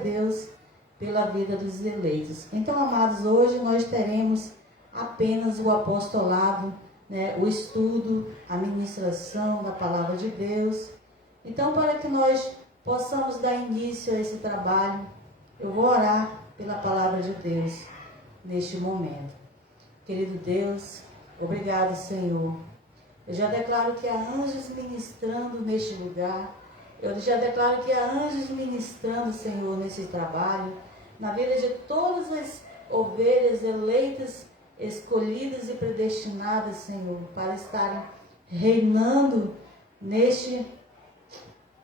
Deus pela vida dos eleitos. Então, amados, hoje nós teremos apenas o apostolado, né, o estudo, a ministração da palavra de Deus. Então, para que nós possamos dar início a esse trabalho, eu vou orar pela palavra de Deus neste momento. Querido Deus, obrigado, Senhor. Eu já declaro que há anjos ministrando neste lugar. Eu já declaro que há anjos ministrando, Senhor, nesse trabalho, na vida de todas as ovelhas eleitas, escolhidas e predestinadas, Senhor, para estarem reinando neste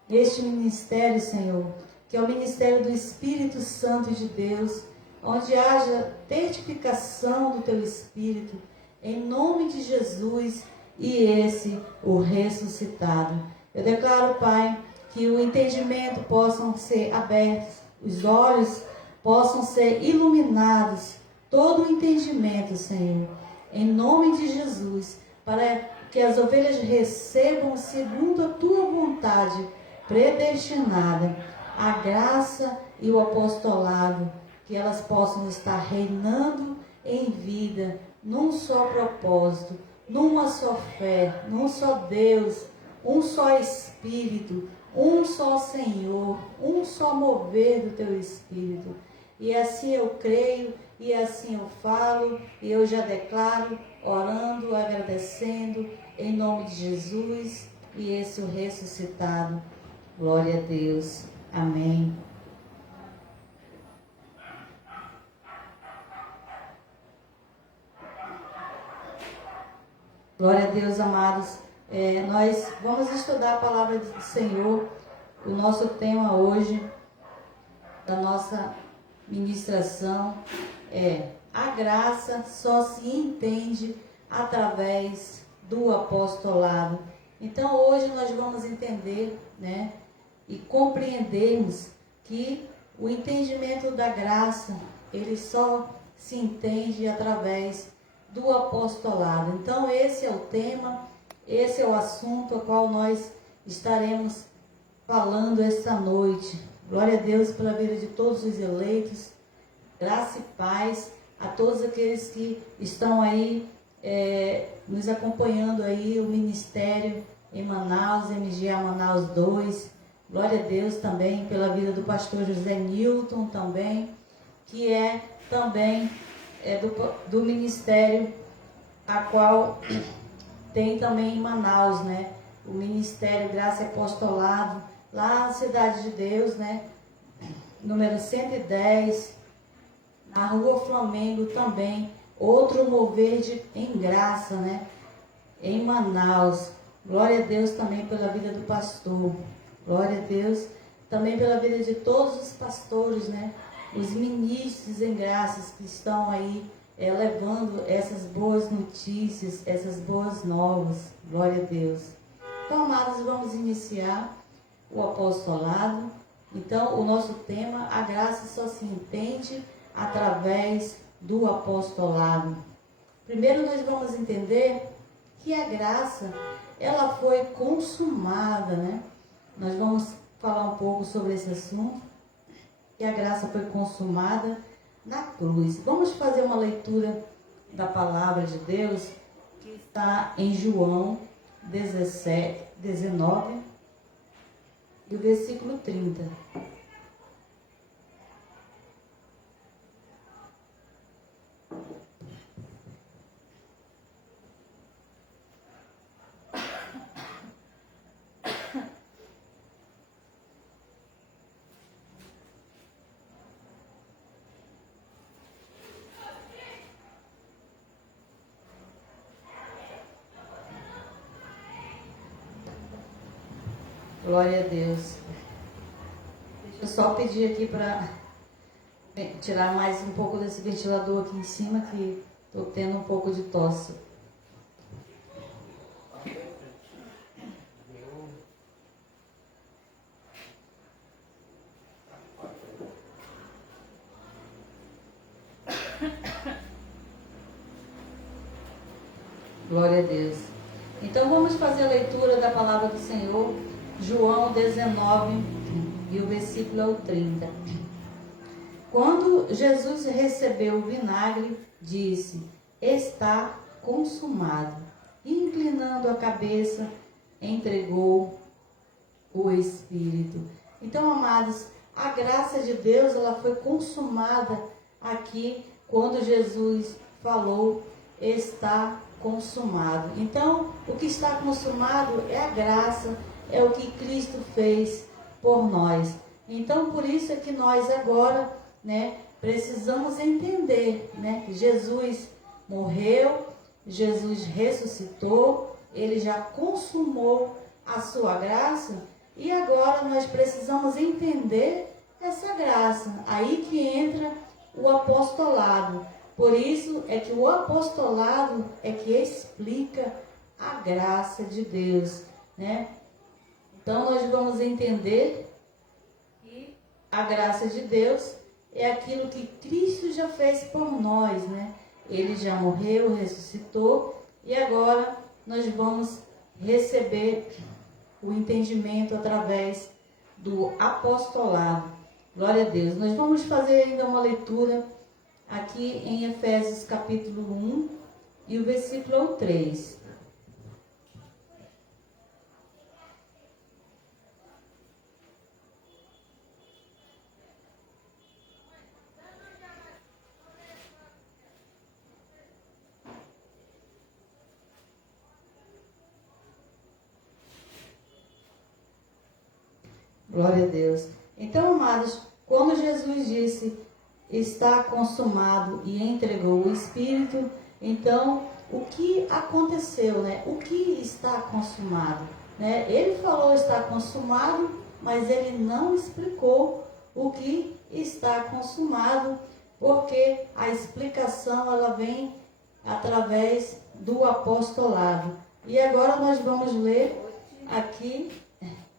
ministério, Senhor, que é o ministério do Espírito Santo de Deus, onde haja testificação do Teu Espírito, em nome de Jesus, e esse, o ressuscitado. Eu declaro, Pai, que o entendimento possam ser abertos, os olhos possam ser iluminados, todo o entendimento, Senhor, em nome de Jesus, para que as ovelhas recebam, segundo a Tua vontade predestinada, a graça e o apostolado, que elas possam estar reinando em vida, num só propósito, numa só fé, num só Deus, um só Espírito, um só Senhor, um só mover do Teu Espírito. E assim eu creio, e assim eu falo, e eu já declaro, orando, agradecendo, em nome de Jesus, e esse o ressuscitado. Glória a Deus. Amém. Glória a Deus, amados. Nós vamos estudar a palavra do Senhor. O nosso tema hoje, da nossa ministração, é: a graça só se entende através do apostolado. Então, hoje nós vamos entender, né, e compreendermos que o entendimento da graça, ele só se entende através do apostolado. Então, esse é o tema, esse é o assunto ao qual nós estaremos falando esta noite. Glória a Deus pela vida de todos os eleitos. Graça e paz a todos aqueles que estão aí nos acompanhando aí, o ministério em Manaus, MGA Manaus 2. Glória a Deus também pela vida do pastor José Newton também, que é também do ministério a qual tem também em Manaus, né? O Ministério Graça e Apostolado, lá na Cidade de Deus, né? Número 110, na Rua Flamengo também, outro mover em graça, né? Em Manaus. Glória a Deus também pela vida do pastor. Glória a Deus também pela vida de todos os pastores, né? Os ministros em graças que estão aí levando essas boas notícias, essas boas novas. Glória a Deus. Então, amados, vamos iniciar o apostolado. Então, o nosso tema: a graça só se entende através do apostolado. Primeiro nós vamos entender que a graça, ela foi consumada, né? Nós vamos falar um pouco sobre esse assunto, que a graça foi consumada na cruz. Vamos fazer uma leitura da palavra de Deus, que está em João 19, e o versículo 30. Glória a Deus. Deixa eu só pedir aqui para tirar mais um pouco desse ventilador aqui em cima, que estou tendo um pouco de tosse. Glória a Deus. Então vamos fazer a leitura da palavra do Senhor, João 19, e o versículo é o 30. Quando Jesus recebeu o vinagre, disse: está consumado. E inclinando a cabeça, entregou o Espírito. Então, amados, a graça de Deus, ela foi consumada aqui quando Jesus falou: está consumado. Então, o que está consumado é a graça, é o que Cristo fez por nós. Então, por isso é que nós agora, precisamos entender, que Jesus morreu, Jesus ressuscitou, ele já consumou a sua graça, e agora nós precisamos entender essa graça. Aí que entra o apostolado. Por isso é que o apostolado é que explica a graça de Deus, Então nós vamos entender que a graça de Deus é aquilo que Cristo já fez por nós, Ele já morreu, ressuscitou, e agora nós vamos receber o entendimento através do apostolado. Glória a Deus. Nós vamos fazer ainda uma leitura aqui em Efésios capítulo 1 e o versículo 3. Glória a Deus. Então, amados, quando Jesus disse: está consumado, e entregou o Espírito, então, o que aconteceu, O que está consumado, Ele falou: está consumado, mas ele não explicou o que está consumado, porque a explicação, ela vem através do apostolado. E agora nós vamos ler aqui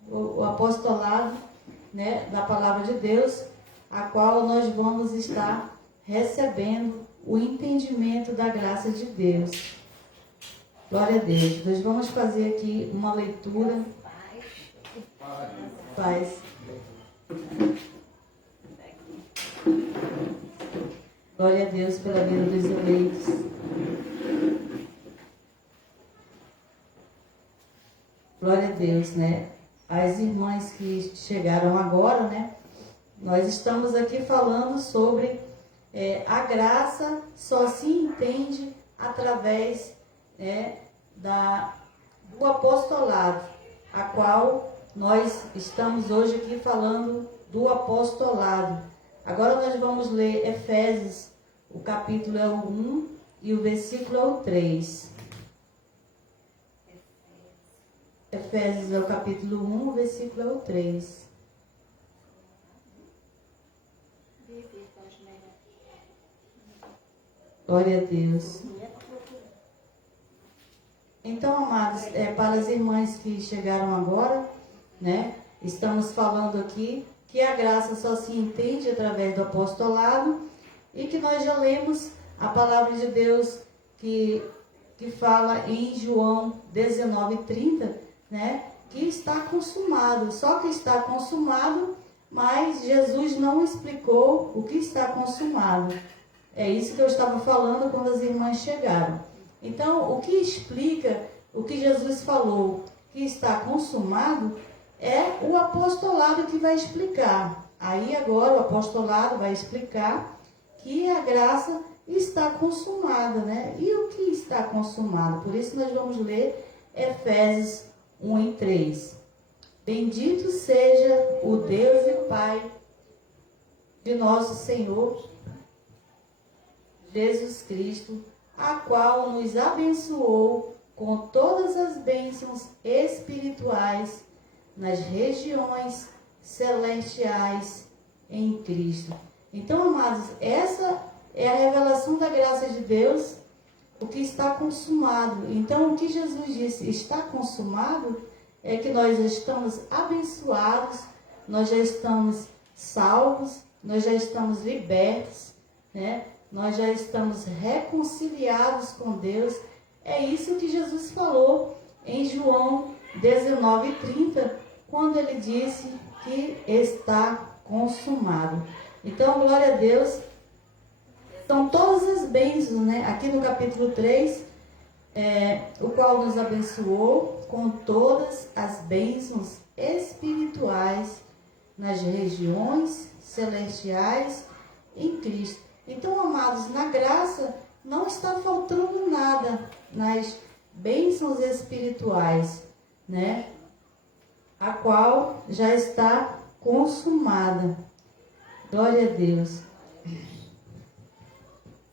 o apostolado, da palavra de Deus, a qual nós vamos estar recebendo o entendimento da graça de Deus. Glória a Deus. Nós vamos fazer aqui uma leitura. Paz. Glória a Deus pela vida dos eleitos. Glória a Deus, As irmãs que chegaram agora, nós estamos aqui falando sobre a graça só se entende através do apostolado, a qual nós estamos hoje aqui falando do apostolado. Agora nós vamos ler Efésios, o capítulo é o 1 e o versículo é o 3. Efésios é o capítulo 1, o versículo é o 3. Glória a Deus. Então, amados, para as irmãs que chegaram agora, estamos falando aqui que a graça só se entende através do apostolado, e que nós já lemos a palavra de Deus que fala em João 19:30, que está consumado. Só que está consumado, mas Jesus não explicou o que está consumado. É isso que eu estava falando quando as irmãs chegaram. Então, o que explica o que Jesus falou que está consumado é o apostolado que vai explicar. Aí agora o apostolado vai explicar que a graça está consumada, E o que está consumado? Por isso nós vamos ler Efésios 1 e 3. Bendito seja o Deus e Pai de nosso Senhor Jesus Cristo, a qual nos abençoou com todas as bênçãos espirituais nas regiões celestiais em Cristo. Então, amados, essa é a revelação da graça de Deus, o que está consumado. Então, o que Jesus disse, está consumado, é que nós estamos abençoados, nós já estamos salvos, nós já estamos libertos, Nós já estamos reconciliados com Deus. É isso que Jesus falou em João 19:30, quando ele disse que está consumado. Então, glória a Deus, são todas as bênçãos, né? Aqui no capítulo 3, o qual nos abençoou com todas as bênçãos espirituais nas regiões celestiais em Cristo. Então, amados, na graça não está faltando nada nas bênçãos espirituais, né? A qual já está consumada. Glória a Deus.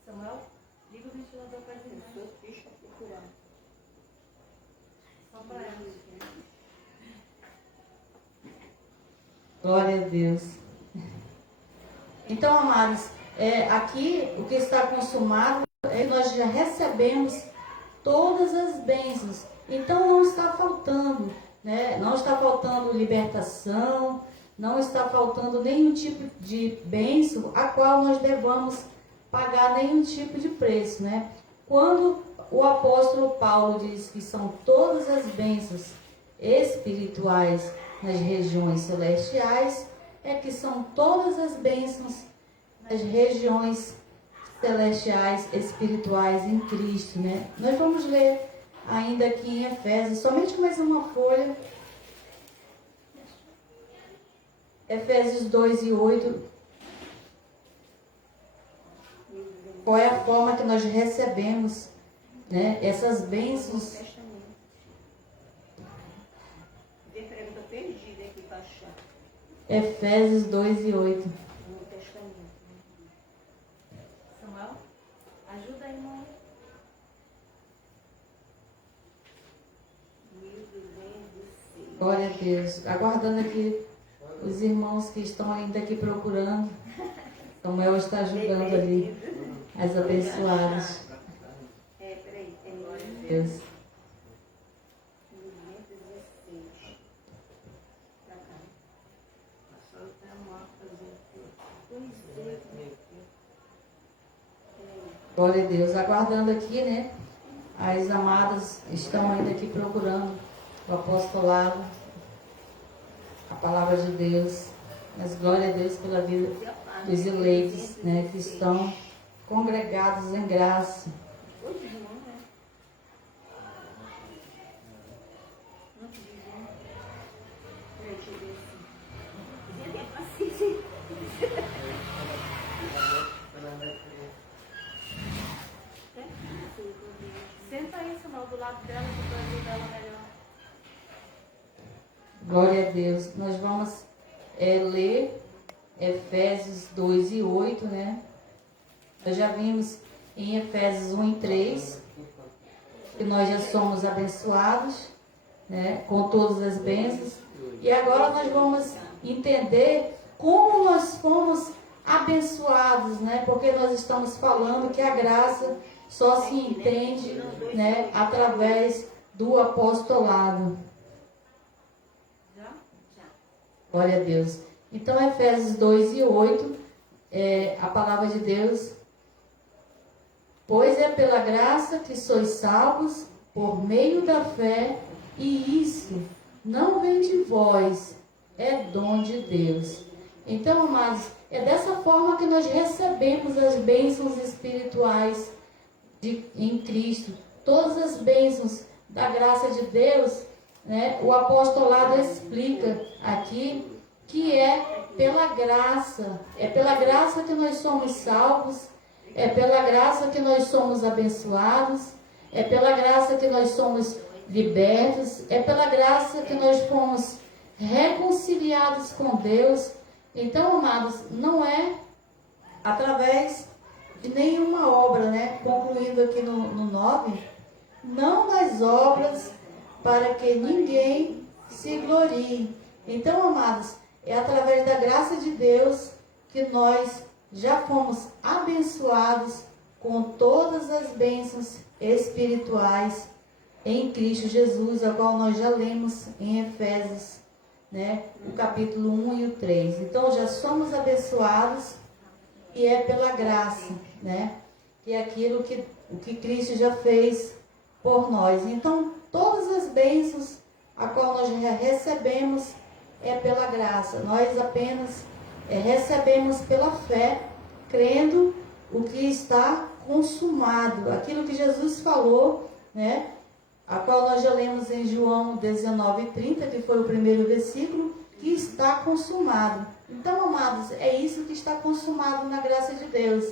Samuel, liga o ventilador para ele. Deixa eu procurar. Só para ela. Glória a Deus. Então, amados, aqui o que está consumado nós já recebemos todas as bênçãos. Então não está faltando, né? Não está faltando libertação, não está faltando nenhum tipo de bênção a qual nós devamos pagar nenhum tipo de preço, né? Quando o apóstolo Paulo diz que são todas as bênçãos espirituais nas regiões celestiais, é que são todas as bênçãos nas regiões celestiais espirituais em Cristo, né? Nós vamos ler ainda aqui em Efésios, somente mais uma folha. Efésios 2:8. Qual é a forma que nós recebemos, né, essas bênçãos? Efésios 2:8. Samuel, ajuda aí, irmão. Glória a Deus. Aguardando aqui os irmãos que estão ainda aqui procurando. Samuel está ajudando ali as abençoadas. Peraí, tem Deus. Glória a Deus. Aguardando aqui, né? As amadas estão ainda aqui procurando o apostolado, a palavra de Deus. Mas glória a Deus pela vida dos eleitos, né? Que estão congregados em graça. Senta aí, Samuel, do lado dela, que eu ajudo ela melhor. Glória a Deus. Nós vamos ler Efésios 2:8, né? Nós já vimos em Efésios 1:3 que nós já somos abençoados, né, com todas as bênçãos. E agora nós vamos entender como nós fomos abençoados, né? Porque nós estamos falando que a graça só se entende, né, através do apostolado. Glória a Deus. Então, Efésios 2:8, a palavra de Deus. Pois é pela graça que sois salvos por meio da fé, e isso não vem de vós, é dom de Deus. Então, amados, é dessa forma que nós recebemos as bênçãos espirituais em Cristo. Todas as bênçãos da graça de Deus, né? O apostolado explica aqui que é pela graça que nós somos salvos, é pela graça que nós somos abençoados, é pela graça que nós somos libertos, é pela graça que nós fomos reconciliados com Deus. Então, amados, não é através de nenhuma obra, né? Concluindo aqui no 9, não das obras para que ninguém se glorie. Então, amados, é através da graça de Deus que nós já fomos abençoados com todas as bênçãos espirituais em Cristo Jesus, a qual nós já lemos em Efésios, né? O capítulo 1 e o 3. Então, já somos abençoados e é pela graça, né? Que é aquilo o que Cristo já fez por nós. Então, todas as bênçãos a qual nós recebemos é pela graça. Nós apenas recebemos pela fé, crendo o que está consumado, aquilo que Jesus falou, né? A qual nós já lemos em João 19:30, que foi o primeiro versículo, que está consumado. Então, amados, é isso que está consumado na graça de Deus,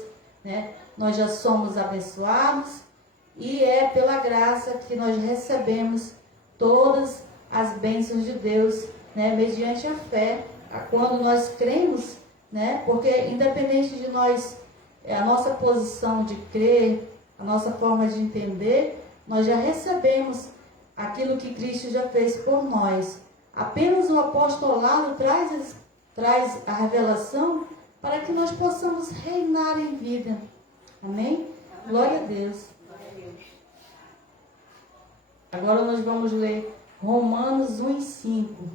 né? Nós já somos abençoados e é pela graça que nós recebemos todas as bênçãos de Deus, né? Mediante a fé, quando nós cremos, né? Porque independente de nós, a nossa posição de crer, a nossa forma de entender, nós já recebemos aquilo que Cristo já fez por nós. Apenas o apostolado traz a revelação para que nós possamos reinar em vida. Amém? Glória a Deus. Agora nós vamos ler Romanos 1:5.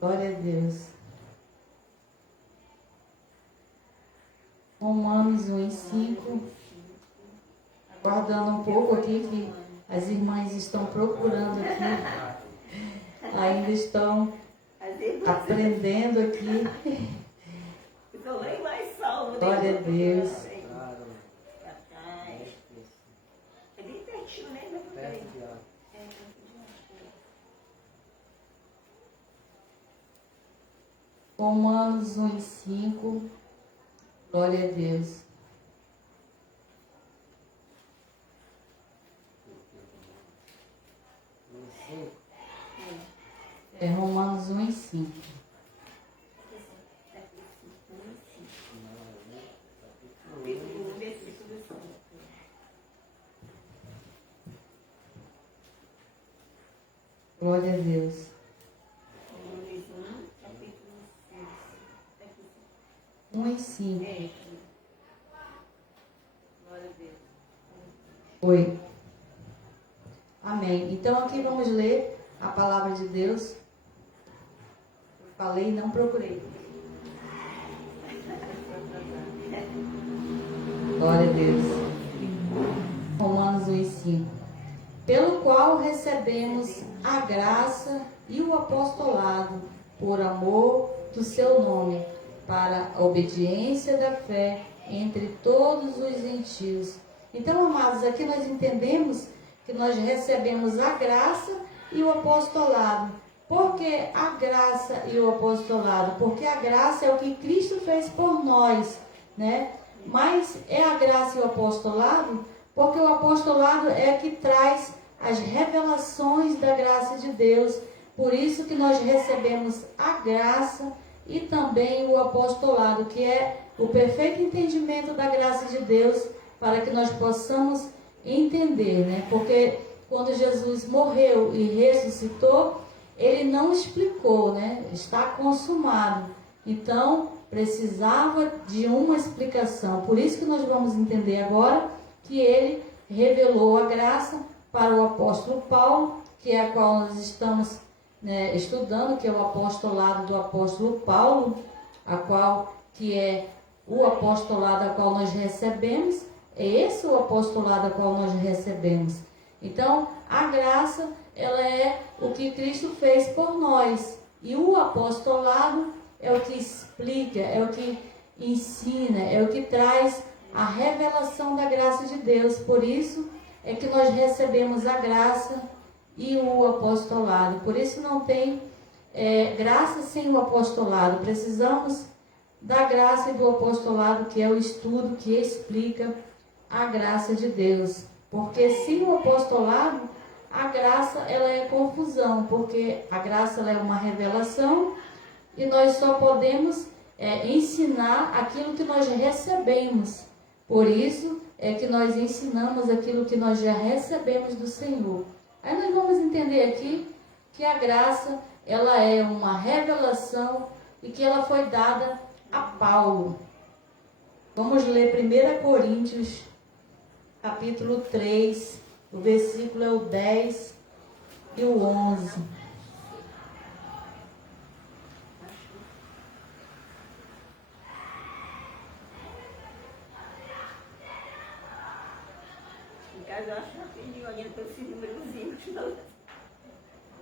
Glória a Deus. Romanos 1:5. Aguardando um pouco aqui, que as irmãs estão procurando aqui. Ainda estão aprendendo aqui. Glória a Deus. É bem pertinho, né? Romanos 1:5. Glória a Deus. É Romanos 1:5. Glória a Deus. 1:5. Oi. Amém. Então aqui vamos ler a palavra de Deus. Falei e não procurei. Glória a Deus. Romanos 1:5. Pelo qual recebemos a graça e o apostolado por amor do seu nome, para a obediência da fé entre todos os gentios. Então, amados, aqui nós entendemos que nós recebemos a graça e o apostolado. Por que a graça e o apostolado? Porque a graça é o que Cristo fez por nós, né? Mas é a graça e o apostolado porque o apostolado é que traz as revelações da graça de Deus. Por isso que nós recebemos a graça e também o apostolado, que é o perfeito entendimento da graça de Deus, para que nós possamos entender, né? Porque quando Jesus morreu e ressuscitou, ele não explicou, né? Está consumado. Então, precisava de uma explicação. Por isso que nós vamos entender agora que ele revelou a graça para o apóstolo Paulo, que é a qual nós estamos, né, estudando, que é o apostolado do apóstolo Paulo, a qual que é o apostolado a qual nós recebemos. É esse o apostolado a qual nós recebemos. Então, a graça, ela é o que Cristo fez por nós. E o apostolado é o que explica, é o que ensina, é o que traz a revelação da graça de Deus. Por isso é que nós recebemos a graça e o apostolado. Por isso não tem graça sem o apostolado. Precisamos da graça e do apostolado, que é o estudo que explica a graça de Deus. Porque sem o apostolado, a graça ela é confusão, porque a graça ela é uma revelação e nós só podemos ensinar aquilo que nós recebemos. Por isso é que nós ensinamos aquilo que nós já recebemos do Senhor. Aí nós vamos entender aqui que a graça ela é uma revelação e que ela foi dada a Paulo. Vamos ler 1 Coríntios, capítulo 3, o versículo é o 10 e o 11. Em casa eu acho rapidinho, olhando para esse númerozinho.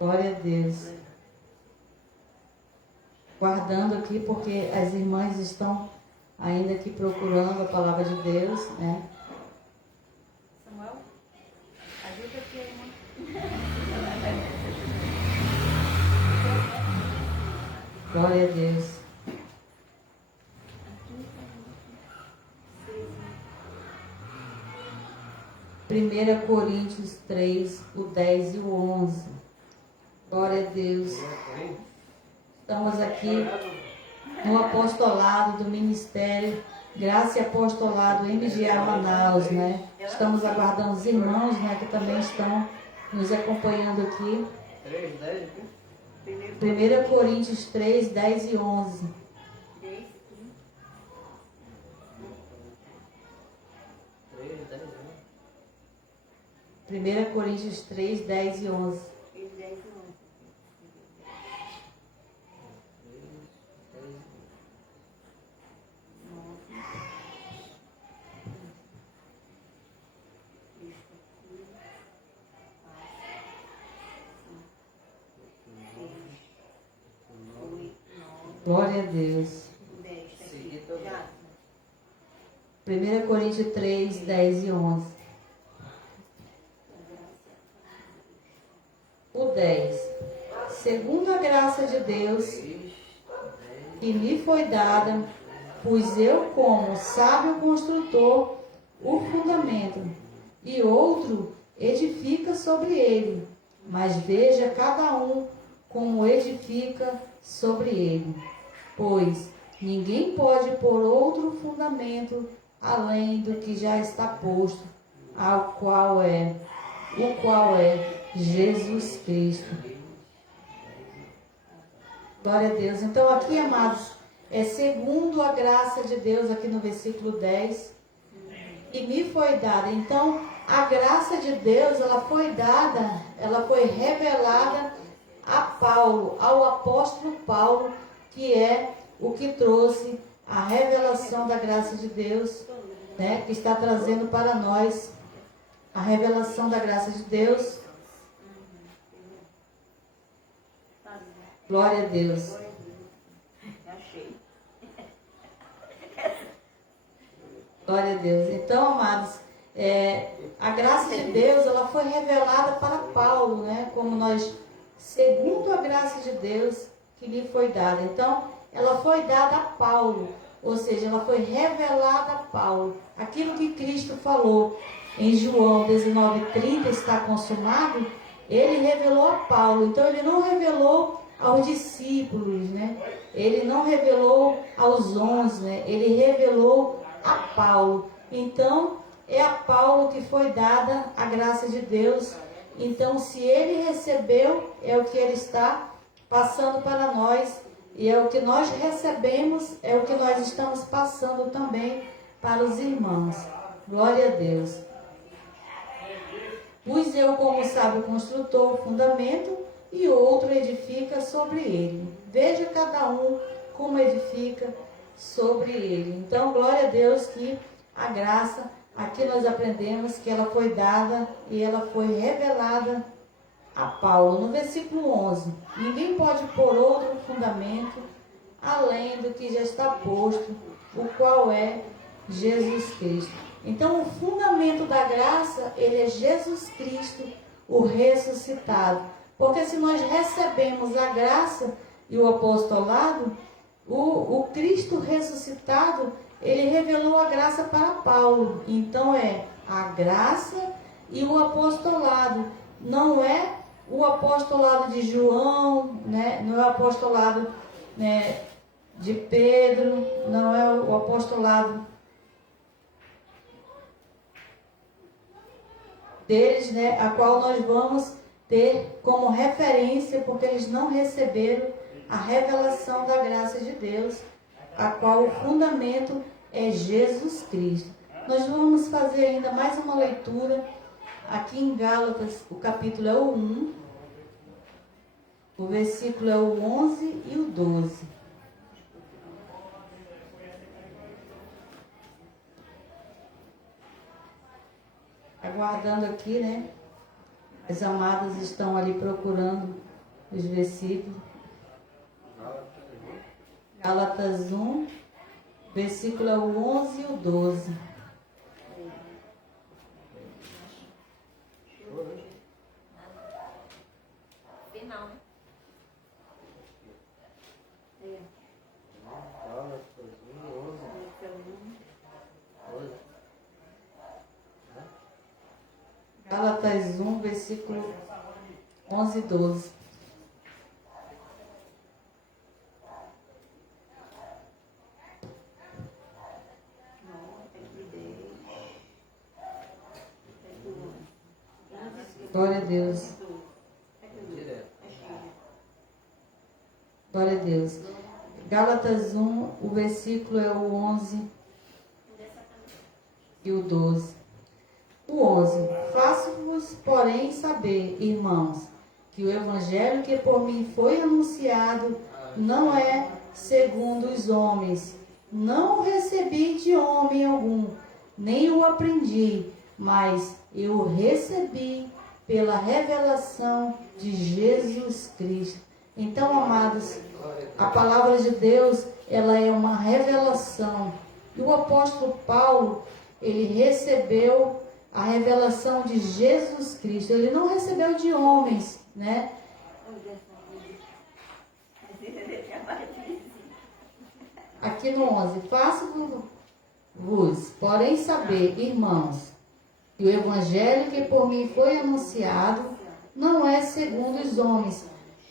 Glória a Deus. Guardando aqui, porque as irmãs estão ainda aqui procurando a palavra de Deus, né? Samuel, ajuda aqui a irmã. Glória a Deus. Primeira Coríntios 3, o 10 e o 11. Glória a Deus. Estamos aqui no apostolado do Ministério Graça e Apostolado MGA Manaus, né? Estamos aguardando os irmãos, né, que também estão nos acompanhando aqui. 1 Coríntios 3, 10 e 11. 1 Coríntios 3, 10 e 11. Glória a Deus. 1 Coríntios 3, 10 e 11. O 10. Segundo a graça de Deus que me foi dada, pus eu como sábio construtor o fundamento, e outro edifica sobre ele. Mas veja cada um como edifica sobre ele. Pois ninguém pode pôr outro fundamento além do que já está posto, o qual é Jesus Cristo. Glória a Deus. Então aqui, amados, é segundo a graça de Deus, aqui no versículo 10, e me foi dada. Então, a graça de Deus, ela foi dada, ela foi revelada a Paulo, ao apóstolo Paulo, que é o que trouxe a revelação da graça de Deus, né, que está trazendo para nós a revelação da graça de Deus. Glória a Deus. Glória a Deus. Então, amados, a graça de Deus, ela foi revelada para Paulo, né? Como nós, segundo a graça de Deus que lhe foi dada. Então, ela foi dada a Paulo, ou seja, ela foi revelada a Paulo. Aquilo que Cristo falou em João 19:30, está consumado, ele revelou a Paulo. Então, ele não revelou aos discípulos, né? Ele não revelou aos 11, né? Ele revelou a Paulo. Então, é a Paulo que foi dada a graça de Deus. Então, se ele recebeu, é o que ele está passando para nós. E é o que nós recebemos, é o que nós estamos passando também para os irmãos. Glória a Deus. Pus eu como sábio construtor o fundamento, e outro edifica sobre ele. Veja cada um como edifica sobre ele. Então, glória a Deus que a graça, aqui nós aprendemos que ela foi dada e ela foi revelada a Paulo. No versículo 11, ninguém pode pôr outro fundamento além do que já está posto, o qual é Jesus Cristo. Então, o fundamento da graça, ele é Jesus Cristo, o ressuscitado. Porque se nós recebemos a graça e o apostolado, o Cristo ressuscitado, ele revelou a graça para Paulo. Então é a graça e o apostolado. Não é o apostolado de João, né? Não é o apostolado, né, de Pedro, não é o apostolado deles, né, a qual nós vamos ter como referência, porque eles não receberam a revelação da graça de Deus, a qual o fundamento é Jesus Cristo. Nós vamos fazer ainda mais uma leitura aqui em Gálatas, o capítulo é o 1, o versículo é o 11 e o 12. Aguardando aqui, né? As amadas estão ali procurando os versículos. Gálatas 1, versículo 11 e o 12. Final, né? Gálatas 1, versículo 11 e 12. Glória a Deus. Glória a Deus. Gálatas 1, o versículo é o 11 e o 12. O 11. Faço-vos, porém, saber, irmãos, que o evangelho que por mim foi anunciado não é segundo os homens. Não o recebi de homem algum, nem o aprendi, mas eu o recebi pela revelação de Jesus Cristo. Então, amados, a palavra de Deus, ela é uma revelação. E o apóstolo Paulo, ele recebeu a revelação de Jesus Cristo. Ele não recebeu de homens, né? Aqui no 11, faço-vos, porém, saber, irmãos, que o evangelho que por mim foi anunciado não é segundo os homens.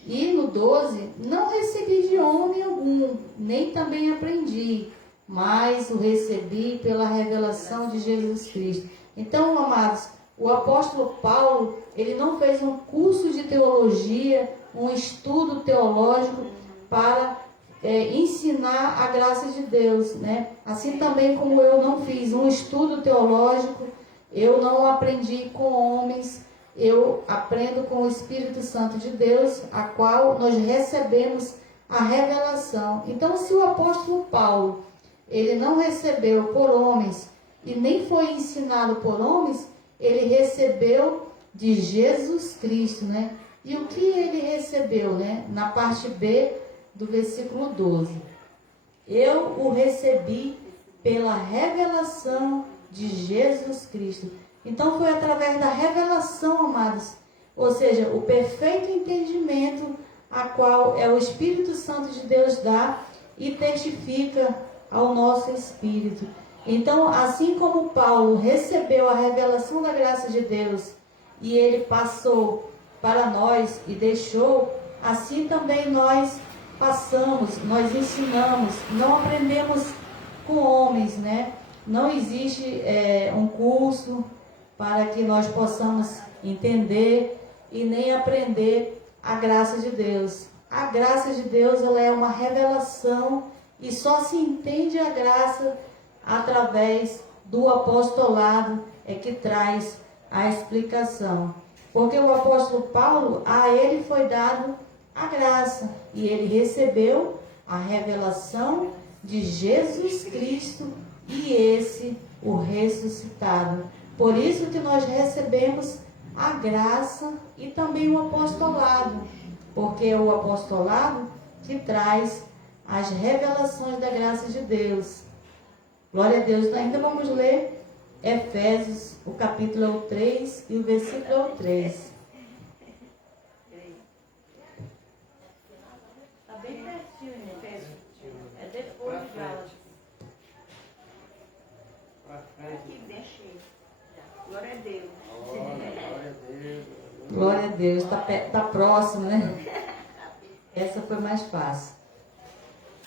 E no 12, não recebi de homem algum, nem também aprendi, mas o recebi pela revelação de Jesus Cristo. Então, amados, o apóstolo Paulo, ele não fez um curso de teologia, um estudo teológico para ensinar a graça de Deus, né? Assim também como eu não fiz um estudo teológico, eu não aprendi com homens, eu aprendo com o Espírito Santo de Deus, a qual nós recebemos a revelação. Então, se o apóstolo Paulo, ele não recebeu por homens e nem foi ensinado por homens, ele recebeu de Jesus Cristo, né? E o que ele recebeu, né? Na parte B do versículo 12. Eu o recebi pela revelação de Jesus Cristo. Então foi através da revelação, amados, ou seja, o perfeito entendimento a qual é o Espírito Santo de Deus dá e testifica ao nosso espírito. Então, assim como Paulo recebeu a revelação da graça de Deus e ele passou para nós e deixou, assim também nós passamos, nós ensinamos, não aprendemos com homens, né? Não existe um curso para que nós possamos entender e nem aprender a graça de Deus. A graça de Deus, ela é uma revelação e só se entende a graça através do apostolado que traz a explicação. Porque o apóstolo Paulo, a ele foi dado a graça e ele recebeu a revelação de Jesus Cristo e esse o ressuscitado. Por isso que nós recebemos a graça e também o apostolado, porque é o apostolado que traz as revelações da graça de Deus. Glória a Deus. Ainda vamos ler Efésios, o capítulo 3 e o versículo 3. Está bem pertinho, né? Efésios. É depois de Gálatas. Aqui, deixa aí. Glória a Deus. Glória a Deus. Está próximo, né? Essa foi mais fácil.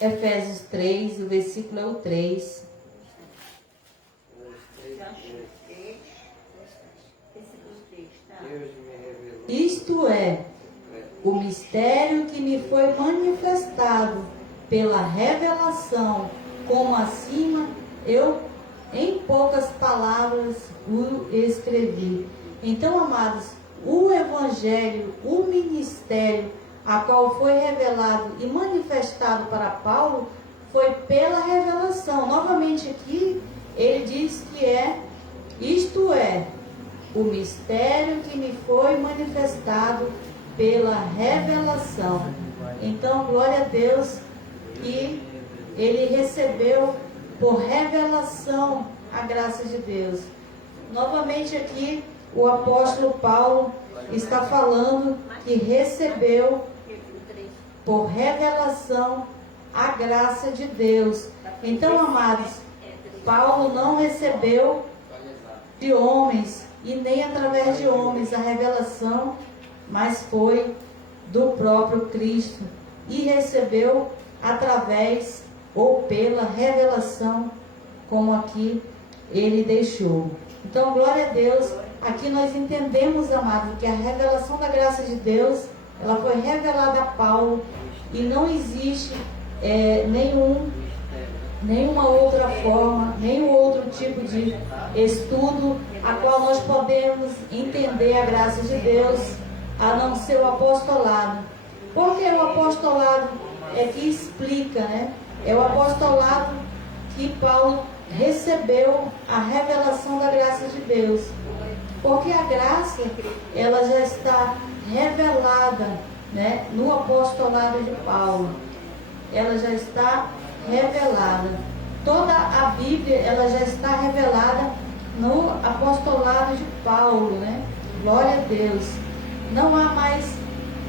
Efésios 3, o versículo é o 3. Isto é, o mistério que me foi manifestado pela revelação, como acima eu, em poucas palavras, o escrevi. Então, amados, o evangelho, o ministério, a qual foi revelado e manifestado para Paulo, foi pela revelação. Novamente aqui, ele diz que isto é, o mistério que me foi manifestado pela revelação. Então, glória a Deus que ele recebeu por revelação a graça de Deus. Novamente aqui, o apóstolo Paulo está falando que recebeu por revelação a graça de Deus. Então, amados, Paulo não recebeu de homens e nem através de homens a revelação, mas foi do próprio Cristo e recebeu através ou pela revelação, como aqui ele deixou. Então, glória a Deus, aqui nós entendemos, amados, que a revelação da graça de Deus, ela foi revelada a Paulo e não existe nenhuma outra forma, nenhum outro tipo de estudo a qual nós podemos entender a graça de Deus, a não ser o apostolado. Porque o apostolado é que explica, né? É o apostolado que Paulo recebeu a revelação da graça de Deus. Porque a graça, ela já está revelada, né, no apostolado de Paulo. Ela já está revelada. Toda a Bíblia, ela já está revelada no apostolado de Paulo, né? Glória a Deus. Não há mais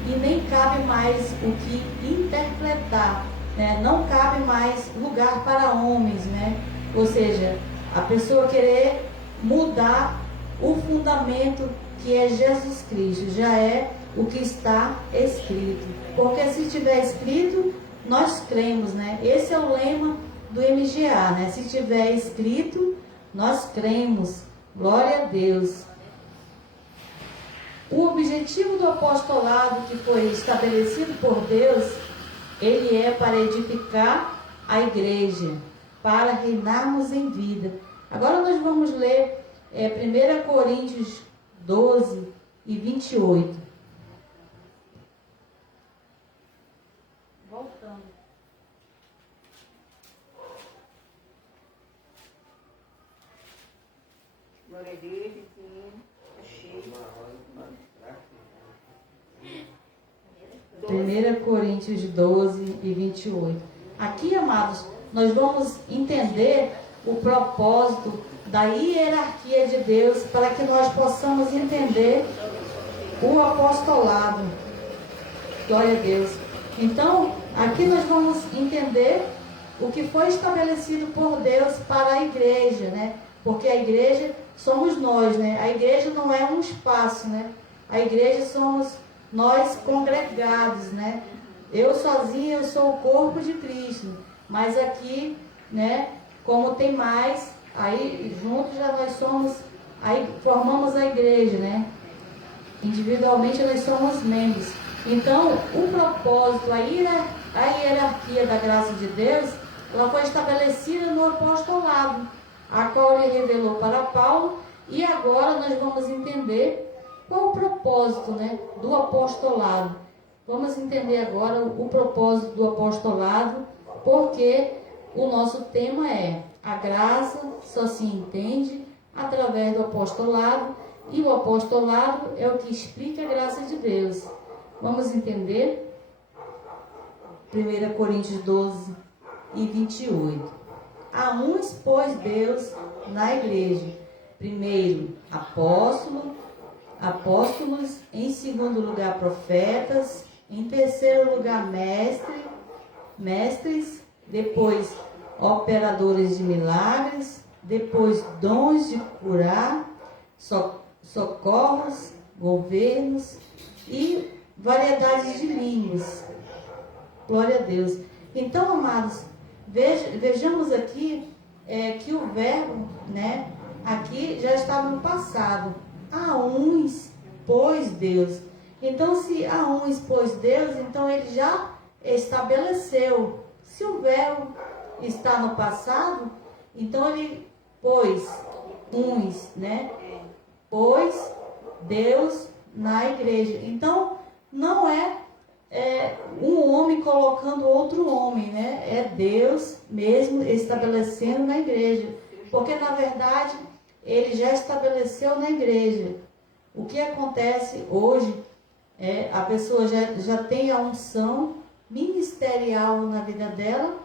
e nem cabe mais o que interpretar, né? Não cabe mais lugar para homens, né? Ou seja, a pessoa querer mudar o fundamento que é Jesus Cristo, já é o que está escrito. Porque se estiver escrito, nós cremos, né? Esse é o lema do MGA, né? Se estiver escrito, nós cremos. Glória a Deus. O objetivo do apostolado que foi estabelecido por Deus, ele é para edificar a igreja, para reinarmos em vida. Agora nós vamos ler 1 Coríntios 12 e 28. Voltando. Glória a Deus, sim. Achei. 1 Coríntios 12 e 28. Aqui, amados, nós vamos entender o propósito da hierarquia de Deus para que nós possamos entender o apostolado. Glória a Deus. Então, aqui nós vamos entender o que foi estabelecido por Deus para a igreja, né? Porque a igreja somos nós, né? A igreja não é um espaço, né? A igreja somos nós congregados, né? Eu sozinha, eu sou o corpo de Cristo. Mas aqui, né? Como tem mais, aí juntos já nós somos, aí formamos a igreja, né? Individualmente nós somos membros. Então, o propósito, a hierarquia da graça de Deus, ela foi estabelecida no apostolado, a qual ele revelou para Paulo, e agora nós vamos entender qual o propósito, né, do apostolado. Vamos entender agora o propósito do apostolado, porque o nosso tema é: a graça só se entende através do apostolado, e o apostolado é o que explica a graça de Deus. Vamos entender 1 Coríntios 12 e 28. A uns pôs Deus na igreja: primeiro apóstolos, em segundo lugar profetas, em terceiro lugar mestres, depois operadores de milagres, depois dons de curar, socorros, governos e variedades de línguas. Glória a Deus. Então, amados, vejamos aqui que o verbo, né, aqui já estava no passado. A uns pôs Deus. Então, se a uns pôs Deus, então ele já estabeleceu. Se o verbo está no passado, então ele pôs uns, né? Pôs Deus na igreja. Então, não é um homem colocando outro homem, né? É Deus mesmo estabelecendo na igreja. Porque, na verdade, ele já estabeleceu na igreja. O que acontece hoje A pessoa já tem a unção ministerial na vida dela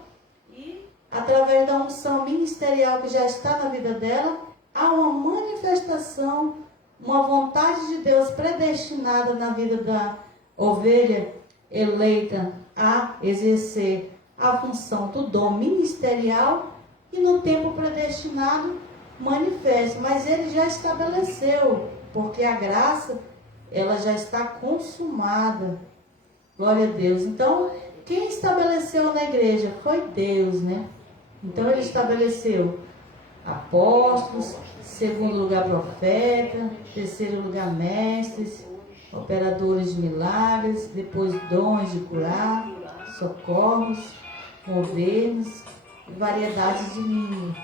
e através da unção ministerial que já está na vida dela, há uma manifestação, uma vontade de Deus predestinada na vida da ovelha eleita a exercer a função do dom ministerial e no tempo predestinado manifesta. Mas ele já estabeleceu, porque a graça ela já está consumada. Glória a Deus. Então, quem estabeleceu na igreja foi Deus, né? Então ele estabeleceu apóstolos, segundo lugar profeta, terceiro lugar mestres, operadores de milagres, depois dons de curar, socorros, governos e variedades de língua.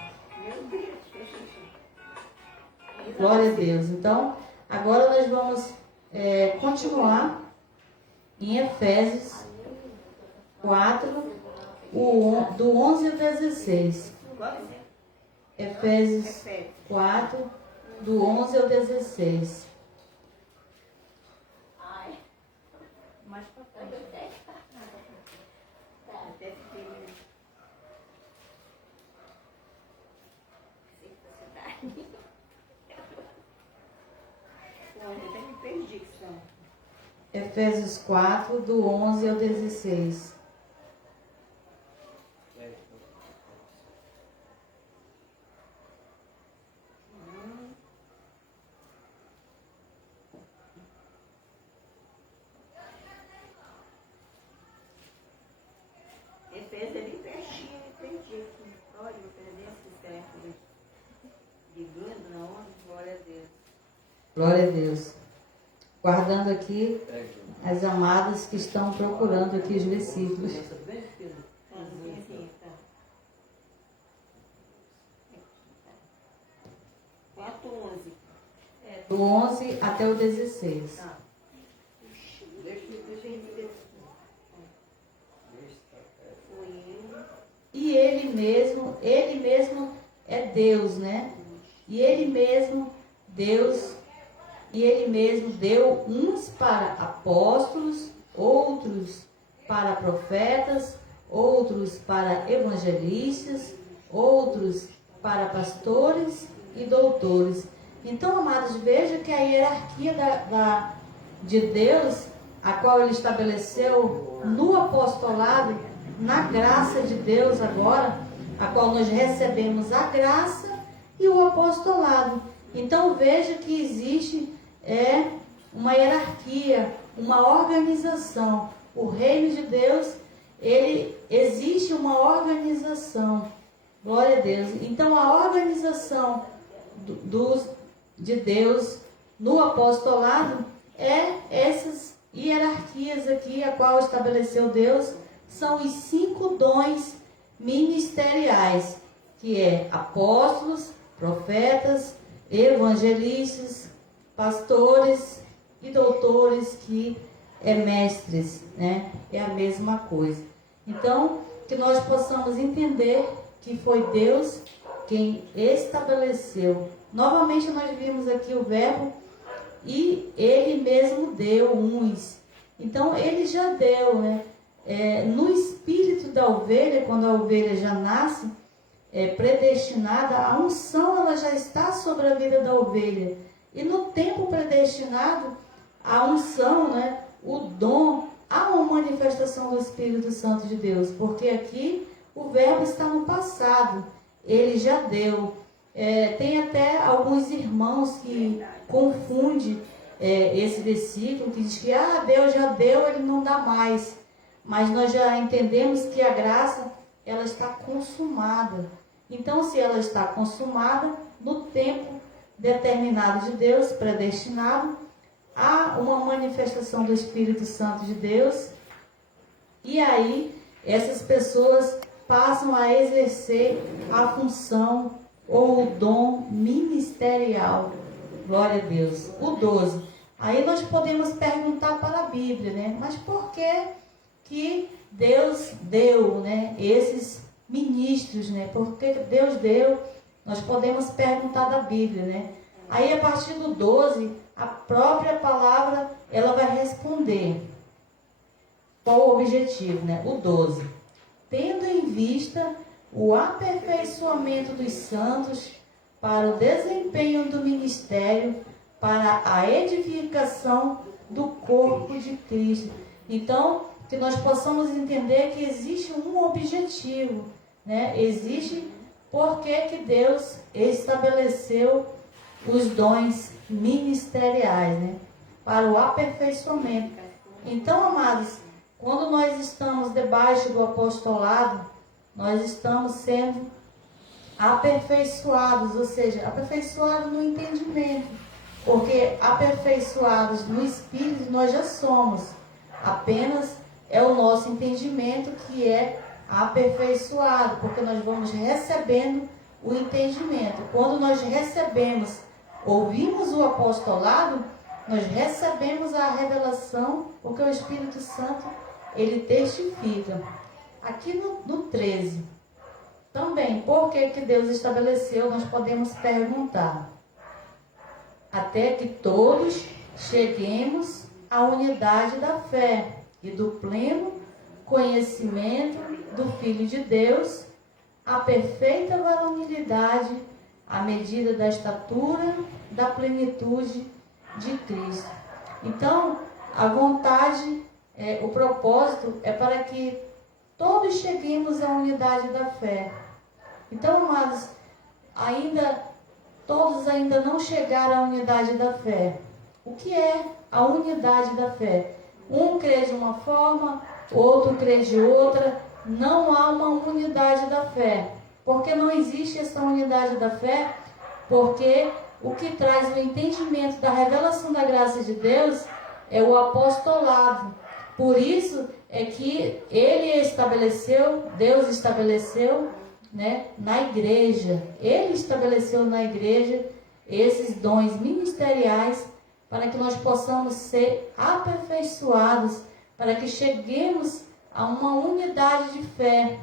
Glória a Deus. Então, agora nós vamos continuar em Efésios 4, do 11 ao 16. Efésios 4, do 11 ao 16. Mais pra frente. Eu até me perdi, que são. Efésios 4, do 11 ao 16. Efésios é bem pertinho, me perdi aqui. Olha, eu perdi esse século. Ligando na onda, glória a Deus. Glória a Deus. Guardando aqui as amadas que estão procurando aqui os versículos. Assim, tá. 4:11. Do 11 até o 16. Tá. Foi ele. E ele mesmo é Deus, né? E ele mesmo, Deus, e ele mesmo deu uns para apóstolos, outros para profetas, outros para evangelistas, outros para pastores e doutores. Então, amados, veja que a hierarquia de Deus, a qual ele estabeleceu no apostolado, na graça de Deus agora, a qual nós recebemos a graça e o apostolado. Então veja que existe uma hierarquia, uma organização. O reino de Deus, existe uma organização. Glória a Deus. Então a organização de Deus no apostolado essas hierarquias aqui, a qual estabeleceu Deus, são os 5 dons ministeriais, que é apóstolos, profetas, evangelistas, pastores e doutores, que é mestres, né? É a mesma coisa. Então, que nós possamos entender que foi Deus quem estabeleceu. Novamente nós vimos aqui o verbo, e ele mesmo deu uns. Então, ele já deu, né? No espírito da ovelha, quando a ovelha já nasce, predestinada, a unção ela já está sobre a vida da ovelha. E no tempo predestinado, a unção, né, o dom, há uma manifestação do Espírito Santo de Deus. Porque aqui o verbo está no passado, ele já deu. Tem até alguns irmãos que confundem esse versículo, que diz que Deus já deu, ele não dá mais. Mas nós já entendemos que a graça, ela está consumada. Então, se ela está consumada, no tempo determinado de Deus, predestinado, há uma manifestação do Espírito Santo de Deus. E aí, essas pessoas passam a exercer a função ou o dom ministerial. Glória a Deus. O 12. Aí nós podemos perguntar para a Bíblia, né? Mas por que Deus deu, né, esses ministros, né? Porque Deus deu, nós podemos perguntar da Bíblia, né? Aí a partir do 12 a própria palavra, ela vai responder. Qual o objetivo, né? O 12. Tendo em vista o aperfeiçoamento dos santos para o desempenho do ministério, para a edificação do corpo de Cristo. Então, que nós possamos entender que existe um objetivo, né? Existe por que Deus estabeleceu os dons ministeriais, né? Para o aperfeiçoamento. Então, amados, quando nós estamos debaixo do apostolado, nós estamos sendo aperfeiçoados, ou seja, aperfeiçoados no entendimento, porque aperfeiçoados no Espírito nós já somos, apenas é o nosso entendimento que é aperfeiçoado, porque nós vamos recebendo o entendimento. Quando nós recebemos, ouvimos o apostolado, nós recebemos a revelação, porque o Espírito Santo, ele testifica. Aqui no 13, também, por que Deus estabeleceu, nós podemos perguntar. Até que todos cheguemos à unidade da fé e do pleno conhecimento do Filho de Deus, à perfeita varonilidade, à medida da estatura da plenitude de Cristo. Então, a vontade, o propósito é para que todos cheguemos à unidade da fé. Então, amados, todos ainda não chegaram à unidade da fé. O que é a unidade da fé? Um crê de uma forma, outro crê de outra. Não há uma unidade da fé. Porque não existe essa unidade da fé? Porque o que traz o entendimento da revelação da graça de Deus é o apostolado. Por isso é que Deus estabeleceu, né, na igreja. Ele estabeleceu na igreja esses dons ministeriais para que nós possamos ser aperfeiçoados, para que cheguemos a uma unidade de fé.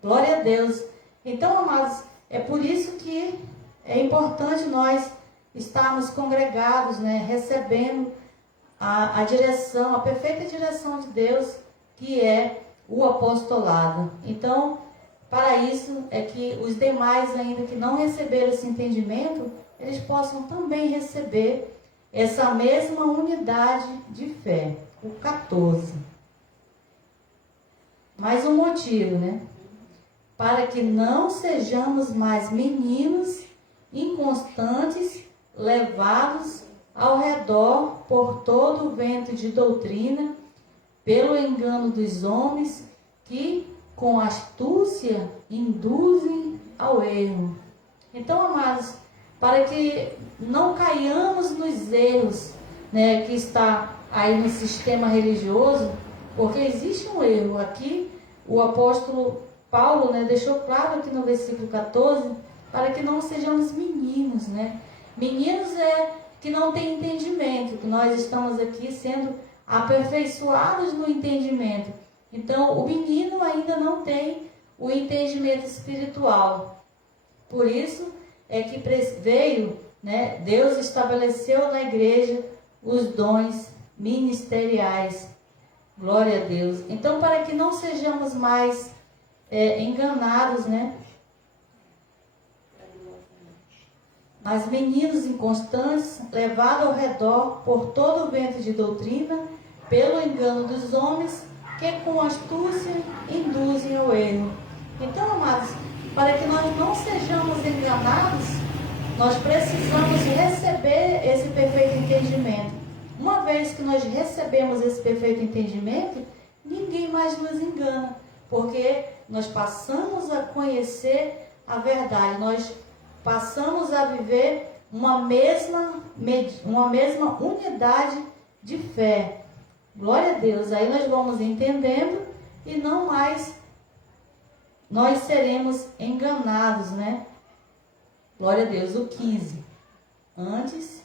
Glória a Deus. Então, amados, é por isso que é importante nós estarmos congregados, né, recebendo a direção, a perfeita direção de Deus, que é o apostolado. Então, para isso é que os demais ainda que não receberam esse entendimento, eles possam também receber essa mesma unidade de fé. O 14. Mais um motivo, né? Para que não sejamos mais meninos inconstantes, levados ao redor por todo o vento de doutrina, pelo engano dos homens que com astúcia induzem ao erro. Então, amados, para que não caiamos nos erros, né, que está aí no sistema religioso, porque existe um erro. Aqui o apóstolo Paulo, né, deixou claro aqui no versículo 14, para que não sejamos meninos, né? Meninos é que não tem entendimento, que nós estamos aqui sendo aperfeiçoados no entendimento. Então, o menino ainda não tem o entendimento espiritual. Por isso é que veio, né, Deus estabeleceu na igreja os dons ministeriais. Glória a Deus. Então, para que não sejamos mais enganados, né? Mas meninos inconstantes, levados ao redor por todo o vento de doutrina, pelo engano dos homens, que com astúcia induzem ao erro. Então, amados, para que nós não sejamos enganados, nós precisamos receber esse perfeito entendimento. Uma vez que nós recebemos esse perfeito entendimento, ninguém mais nos engana, porque nós passamos a conhecer a verdade, nós passamos a viver uma mesma unidade de fé. Glória a Deus. Aí nós vamos entendendo e não mais nós seremos enganados, né? Glória a Deus. O 15. Antes,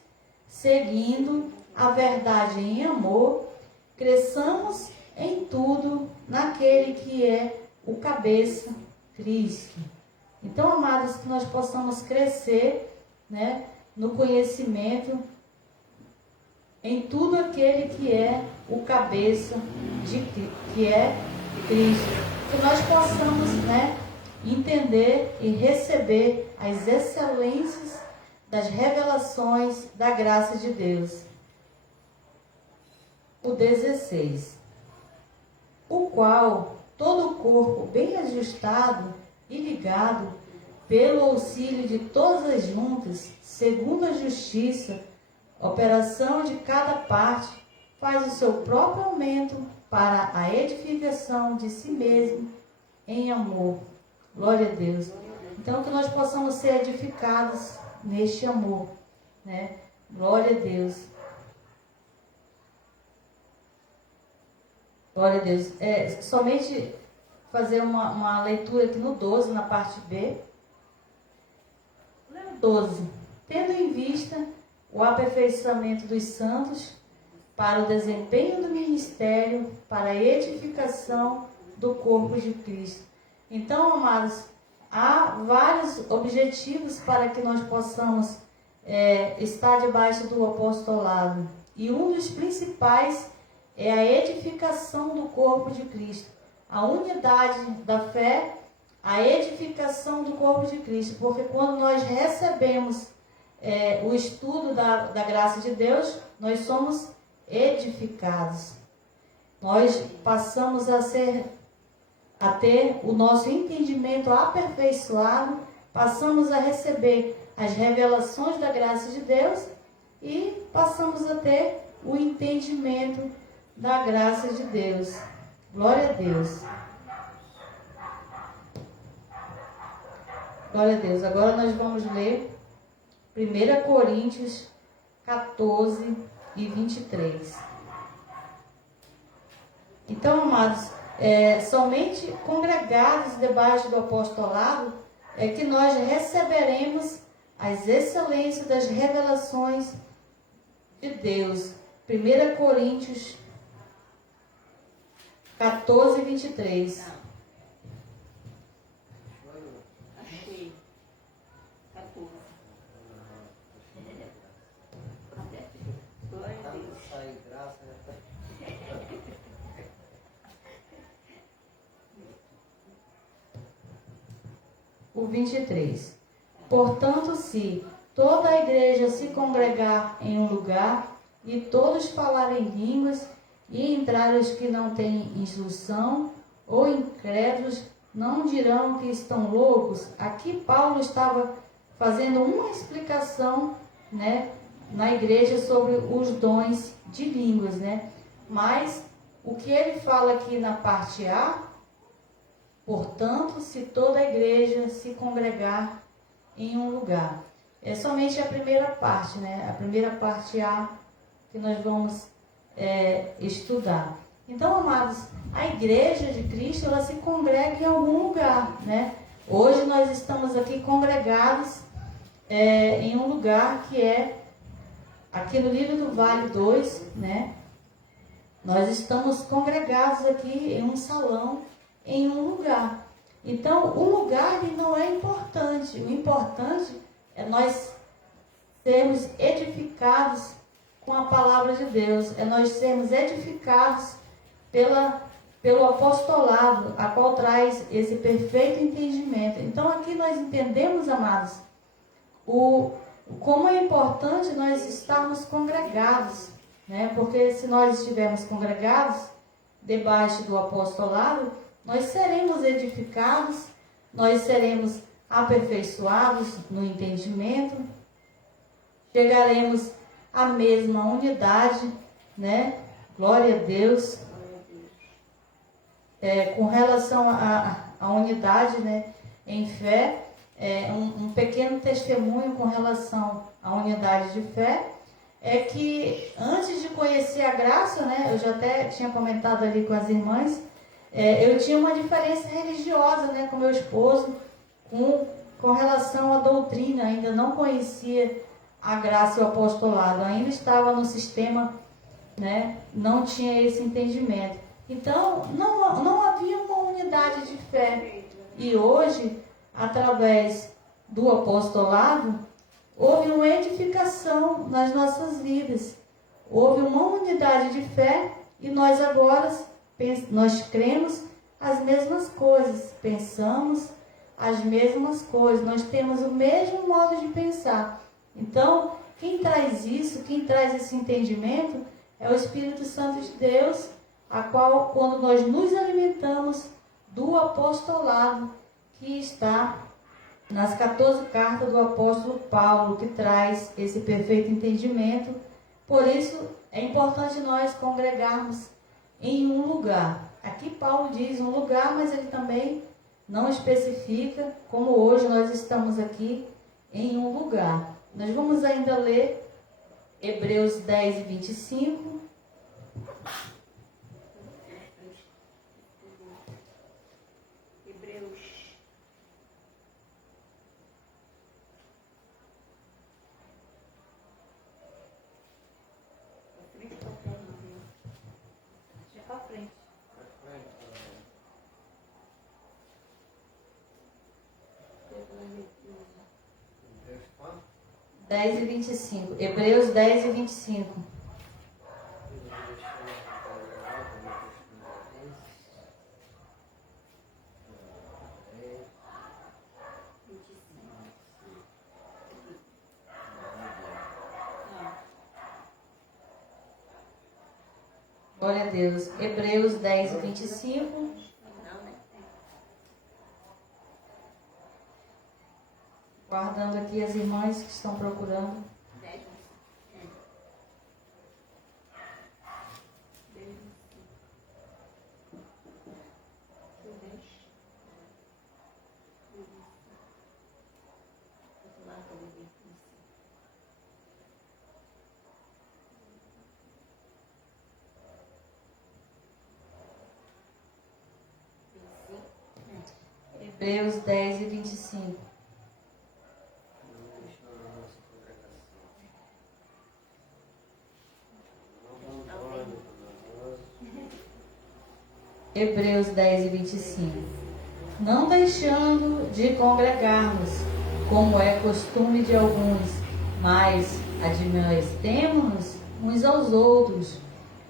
seguindo a verdade em amor, cresçamos em tudo naquele que é o cabeça, Cristo. Então, amados, que nós possamos crescer, né, no conhecimento em tudo aquele que é o cabeça, que é Cristo. Que nós possamos, entender e receber as excelências das revelações da graça de Deus. O 16. O qual todo o corpo bem ajustado e ligado, pelo auxílio de todas as juntas, segundo a justiça, operação de cada parte, faz o seu próprio aumento para a edificação de si mesmo em amor. Glória a Deus. Então, que nós possamos ser edificados neste amor, Glória a Deus. Glória a Deus. Somente fazer uma leitura aqui no 12, na parte B. 12. Tendo em vista o aperfeiçoamento dos santos para o desempenho do ministério, para a edificação do corpo de Cristo. Então, amados, há vários objetivos para que nós possamos estar debaixo do apostolado. E um dos principais é a edificação do corpo de Cristo. A unidade da fé, a edificação do corpo de Cristo. Porque quando nós recebemos o estudo da graça de Deus, nós somos edificados. Nós passamos a ter o nosso entendimento aperfeiçoado, passamos a receber as revelações da graça de Deus e passamos a ter o entendimento da graça de Deus. Glória a Deus. Glória a Deus. Agora nós vamos ler 1 Coríntios 14 e 23. Então, amados, somente congregados debaixo do apostolado é que nós receberemos as excelências das revelações de Deus. 1 Coríntios 14, 23. Achei. 14. Glória a Deus. O 23. Portanto, se toda a igreja se congregar em um lugar, e todos falarem línguas, e entrarem os que não têm instrução, ou incrédulos, não dirão que estão loucos? Aqui Paulo estava fazendo uma explicação, na igreja sobre os dons de línguas, Mas o que ele fala aqui na parte A, portanto, se toda a igreja se congregar em um lugar. É somente a primeira parte, A primeira parte A que nós vamos estudar. Então, amados, a igreja de Cristo, ela se congrega em algum lugar, Hoje nós estamos aqui congregados em um lugar que é aqui no Lírio do Vale 2, Nós estamos congregados aqui em um salão, em um lugar. Então, o lugar ele não é importante. O importante é nós sermos edificados com a palavra de Deus. É nós sermos edificados pelo apostolado, a qual traz esse perfeito entendimento. Então, aqui nós entendemos, amados, como é importante nós estarmos congregados, Porque se nós estivermos congregados debaixo do apostolado, nós seremos edificados, nós seremos aperfeiçoados no entendimento, chegaremos à mesma unidade, Glória a Deus. Com relação à unidade, em fé, um pequeno testemunho com relação à unidade de fé, é que antes de conhecer a graça, eu já até tinha comentado ali com as irmãs, eu tinha uma diferença religiosa, com meu esposo, com relação à doutrina. Ainda não conhecia a graça e o apostolado, ainda estava no sistema, não tinha esse entendimento. Então, não havia uma unidade de fé. E hoje, através do apostolado, houve uma edificação nas nossas vidas. houve uma unidade de fé e nós agora nós cremos as mesmas coisas, pensamos as mesmas coisas, nós temos o mesmo modo de pensar. Então, quem traz isso, quem traz esse entendimento é o Espírito Santo de Deus, a qual, quando nós nos alimentamos do apostolado que está nas 14 cartas do apóstolo Paulo, que traz esse perfeito entendimento. Por isso, é importante nós congregarmos em um lugar. Aqui Paulo diz um lugar, mas ele também não especifica, como hoje nós estamos aqui em um lugar. Nós vamos ainda ler Hebreus 10 e 25. Para frente. 10 e 25. Hebreus 10 e 25. Glória a Deus. Hebreus 10 e 25. Guardando aqui as irmãs que estão procurando. Hebreus 10 e 25. Hebreus 10 e 25. Não deixando de congregarmos, como é costume de alguns, mas admoestemo-nos uns aos outros,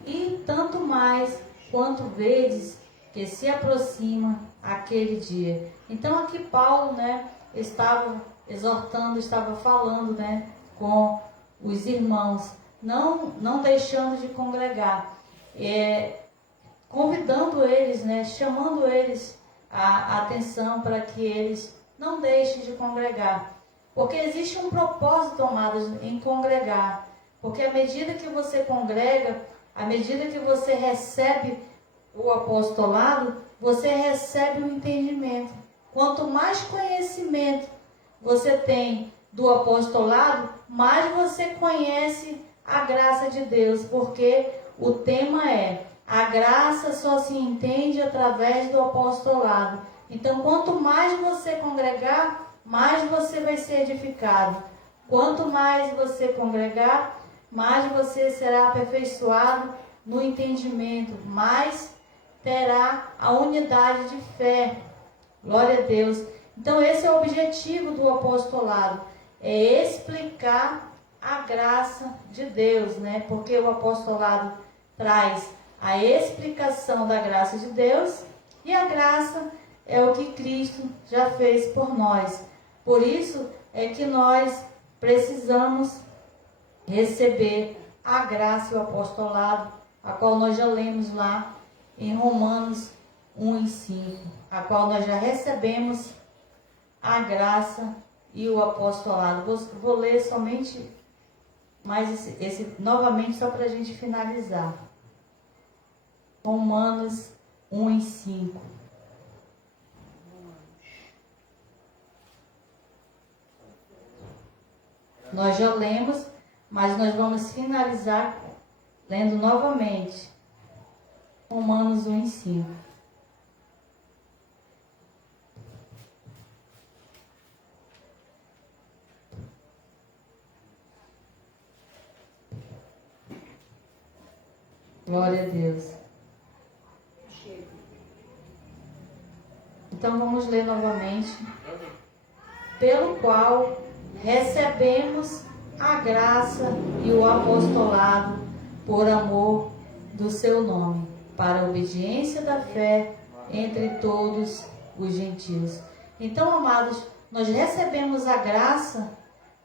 e tanto mais quanto vedes que se aproxima aquele dia. Então aqui Paulo, estava exortando, estava falando, com os irmãos, não deixando de congregar, convidando eles, chamando eles a atenção para que eles não deixem de congregar, porque existe um propósito, amados, em congregar, porque à medida que você congrega, à medida que você recebe o apostolado, você recebe o entendimento. Quanto mais conhecimento você tem do apostolado, mais você conhece a graça de Deus, porque o tema é: a graça só se entende através do apostolado. Então, quanto mais você congregar, mais você vai ser edificado. Quanto mais você congregar, mais você será aperfeiçoado no entendimento, mais terá a unidade de fé. Glória a Deus. Então, esse é o objetivo do apostolado, é explicar a graça de Deus, Porque o apostolado traz a explicação da graça de Deus, e a graça é o que Cristo já fez por nós. Por isso é que nós precisamos receber a graça e o apostolado, a qual nós já lemos lá em Romanos 1 e 5, a qual nós já recebemos a graça e o apostolado. Vou ler somente mais esse novamente, só para a gente finalizar. Romanos 1 e 5. Nós já lemos, mas nós vamos finalizar lendo novamente. Romanos 1 e 5. Glória a Deus. Então vamos ler novamente. Pelo qual recebemos a graça e o apostolado por amor do seu nome, para a obediência da fé entre todos os gentios. Então, amados, nós recebemos a graça,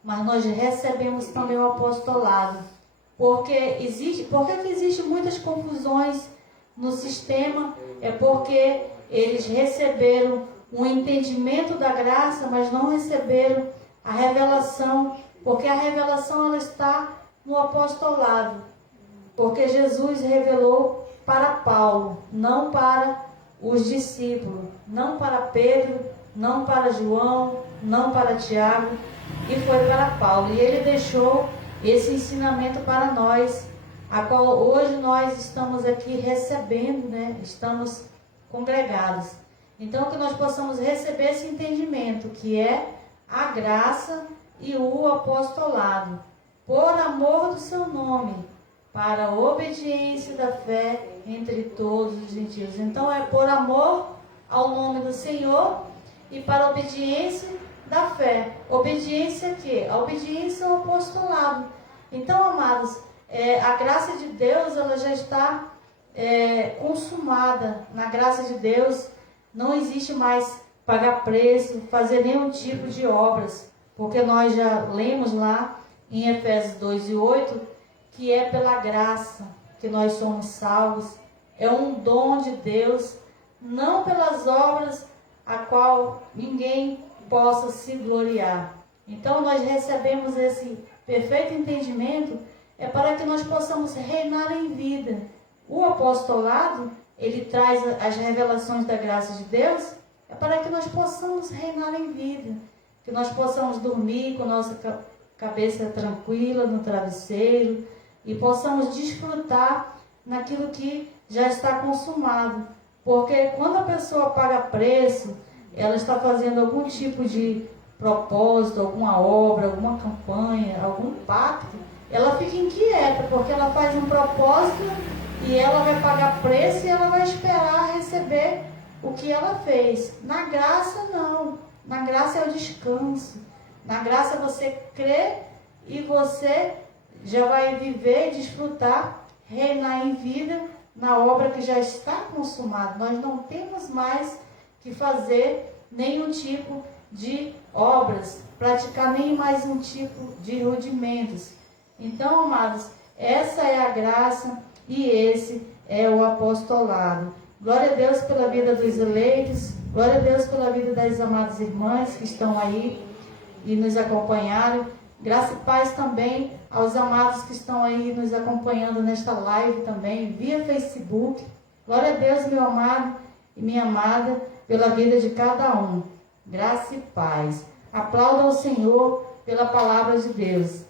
mas nós recebemos também o apostolado. Por que existem muitas confusões no sistema? É porque eles receberam um entendimento da graça, mas não receberam a revelação, porque a revelação ela está no apostolado. Porque Jesus revelou para Paulo, não para os discípulos, não para Pedro, não para João, não para Tiago, e foi para Paulo. E ele deixou esse ensinamento para nós, a qual hoje nós estamos aqui recebendo, né? Estamos congregados. Então, que nós possamos receber esse entendimento, que é a graça e o apostolado, por amor do seu nome, para a obediência da fé entre todos os gentios. Então, é por amor ao nome do Senhor e para a obediência da fé. Obediência a quê? A obediência ao apostolado. Então, amados, a graça de Deus, ela já está consumada. Na graça de Deus, não existe mais pagar preço, fazer nenhum tipo de obras. Porque nós já lemos lá em Efésios 2:8, que é pela graça que nós somos salvos. É um dom de Deus, não pelas obras a qual ninguém possa se gloriar. Então nós recebemos esse perfeito entendimento, é para que nós possamos reinar em vida. O apostolado, ele traz as revelações da graça de Deus, é para que nós possamos reinar em vida, que nós possamos dormir com nossa cabeça tranquila no travesseiro e possamos desfrutar naquilo que já está consumado. Porque quando a pessoa paga preço, ela está fazendo algum tipo de propósito, alguma obra, alguma campanha, algum pacto, ela fica inquieta, porque ela faz um propósito e ela vai pagar preço e ela vai esperar receber o que ela fez. Na graça, não. Na graça é o descanso. Na graça você crê e você já vai viver e desfrutar, reinar em vida na obra que já está consumada. Nós não temos mais que fazer nenhum tipo de obras, praticar nem mais um tipo de rudimentos. Então, amados, essa é a graça e esse é o apostolado. Glória a Deus pela vida dos eleitos, glória a Deus pela vida das amadas irmãs que estão aí e nos acompanharam. Graça e paz também aos amados que estão aí nos acompanhando nesta live também, via Facebook. Glória a Deus, meu amado e minha amada, pela vida de cada um. Graça e paz. Aplauda ao Senhor pela palavra de Deus.